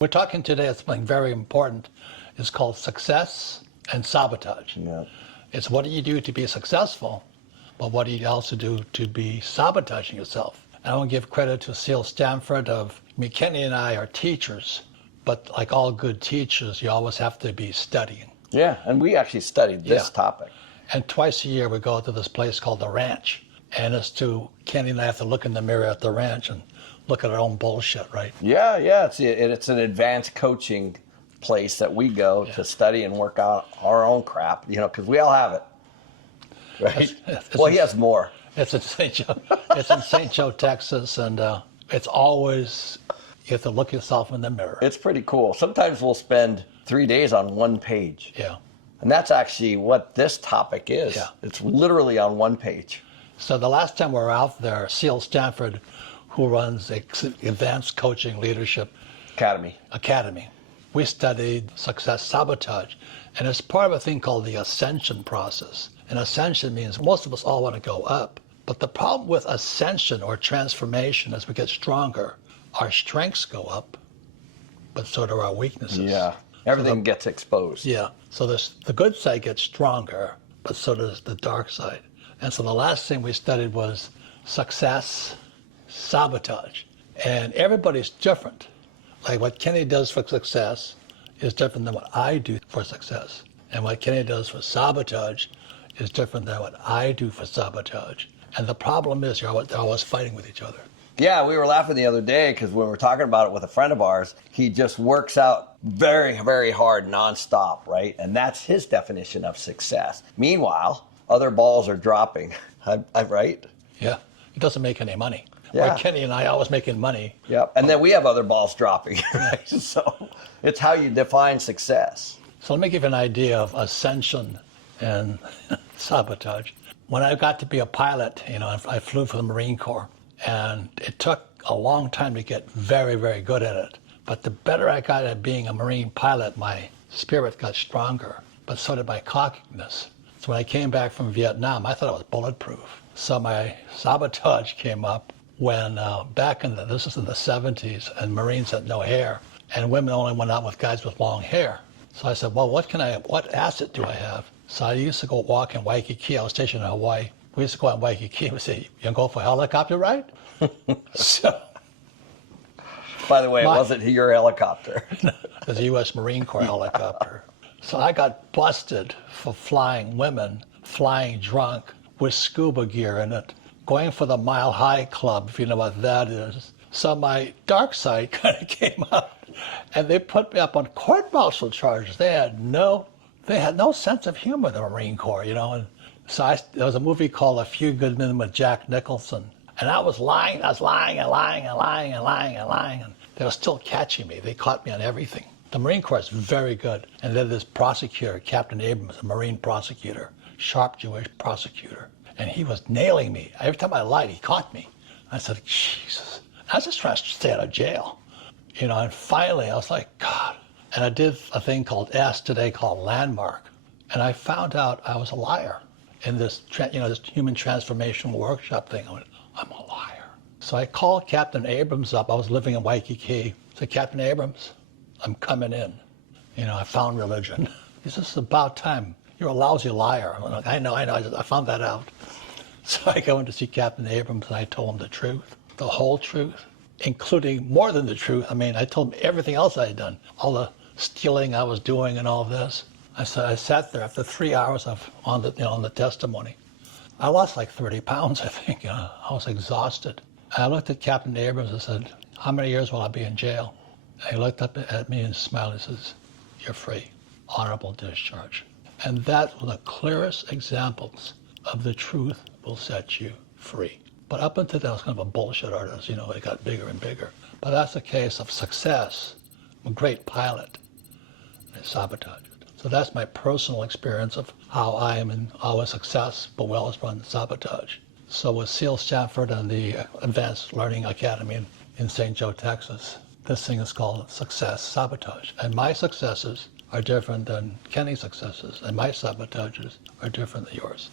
We're talking today about something very important. It's called success and sabotage. Yeah. It's what do you do to be successful, but what do you also do to be sabotaging yourself? And I want to give credit to Seal Stanford Kenny and I are teachers, but like all good teachers, you always have to be studying. Yeah, and we actually studied this topic. And twice a year we go to this place called the ranch. And it's Kenny and I have to look in the mirror at the ranch and look at our own bullshit, right? Yeah, it's an advanced coaching place that we go to study and work out our own crap, because we all have it, right? He has more. It's in St. Joe. It's in St. Joe, Texas, and it's always you have to look yourself in the mirror. It's pretty cool. Sometimes we'll spend 3 days on one page. Yeah. And that's actually what this topic is. Yeah. It's literally on one page. So the last time we were out there, Seal Stanford, who runs Advanced Coaching Leadership Academy, we studied success sabotage. And it's part of a thing called the ascension process. And ascension means most of us all want to go up. But the problem with ascension or transformation, as we get stronger, our strengths go up, but so do our weaknesses. Yeah. Everything gets exposed. Yeah. So the good side gets stronger, but so does the dark side. And so the last thing we studied was success sabotage. And everybody's different. Like what Kenny does for success is different than what I do for success. And what Kenny does for sabotage is different than what I do for sabotage. And the problem is they're always fighting with each other. Yeah, we were laughing the other day because when we were talking about it with a friend of ours, he just works out very, very hard nonstop, right? And that's his definition of success. Meanwhile, other balls are dropping. I'm right? Yeah. He doesn't make any money. Yeah. Like Kenny and I always making money. Yep. And then we have other balls dropping. Right? So it's how you define success. So let me give you an idea of ascension and sabotage. When I got to be a pilot, I flew for the Marine Corps, and it took a long time to get very, very good at it. But the better I got at being a Marine pilot, my spirit got stronger, but so did my cockiness. So when I came back from Vietnam, I thought I was bulletproof. So my sabotage came up when this is in the 70s, and Marines had no hair, and women only went out with guys with long hair. So I said, well, what asset do I have? So I used to go walk in Waikiki. I was stationed in Hawaii. We used to go out in Waikiki and say, you gonna go for a helicopter ride? So, by the way, it wasn't your helicopter. It was a U.S. Marine Corps helicopter. So I got busted for flying women, flying drunk with scuba gear in it, going for the Mile High Club, if you know what that is. So my dark side kind of came out, and they put me up on court-martial charges. They had no sense of humor, the Marine Corps, And so there was a movie called A Few Good Men with Jack Nicholson, and I was lying and lying, and they were still catching me. They caught me on everything. The Marine Corps is very good, and then this prosecutor, Captain Abrams, a Marine prosecutor, sharp Jewish prosecutor, and he was nailing me. Every time I lied, he caught me. I said, Jesus, I was just trying to stay out of jail. And finally I was like, God. And I did a thing called Ask Today called Landmark. And I found out I was a liar in this, this human transformation workshop thing. I went, I'm a liar. So I called Captain Abrams up. I was living in Waikiki. I said, Captain Abrams, I'm coming in. I found religion. He says, it's about time. You're a lousy liar. I'm like, I know. I found that out. So I go in to see Captain Abrams, and I told him the truth, the whole truth, including more than the truth. I told him everything else I had done, all the stealing I was doing and all this. I sat there after 3 hours on the testimony. I lost like 30 pounds, I think. I was exhausted. And I looked at Captain Abrams and said, how many years will I be in jail? And he looked up at me and smiled and says, you're free, honorable discharge. And that's one of the clearest examples of the truth will set you free. But up until then, I was kind of a bullshit artist. It got bigger and bigger. But that's a case of success. I'm a great pilot. And I sabotaged it. So that's my personal experience of how I am in always success, but well as run sabotage. So with Seal Stanford and the Advanced Learning Academy in St. Joe, Texas, this thing is called success sabotage. And my successes are different than Kenny's successes, and my sabotages are different than yours.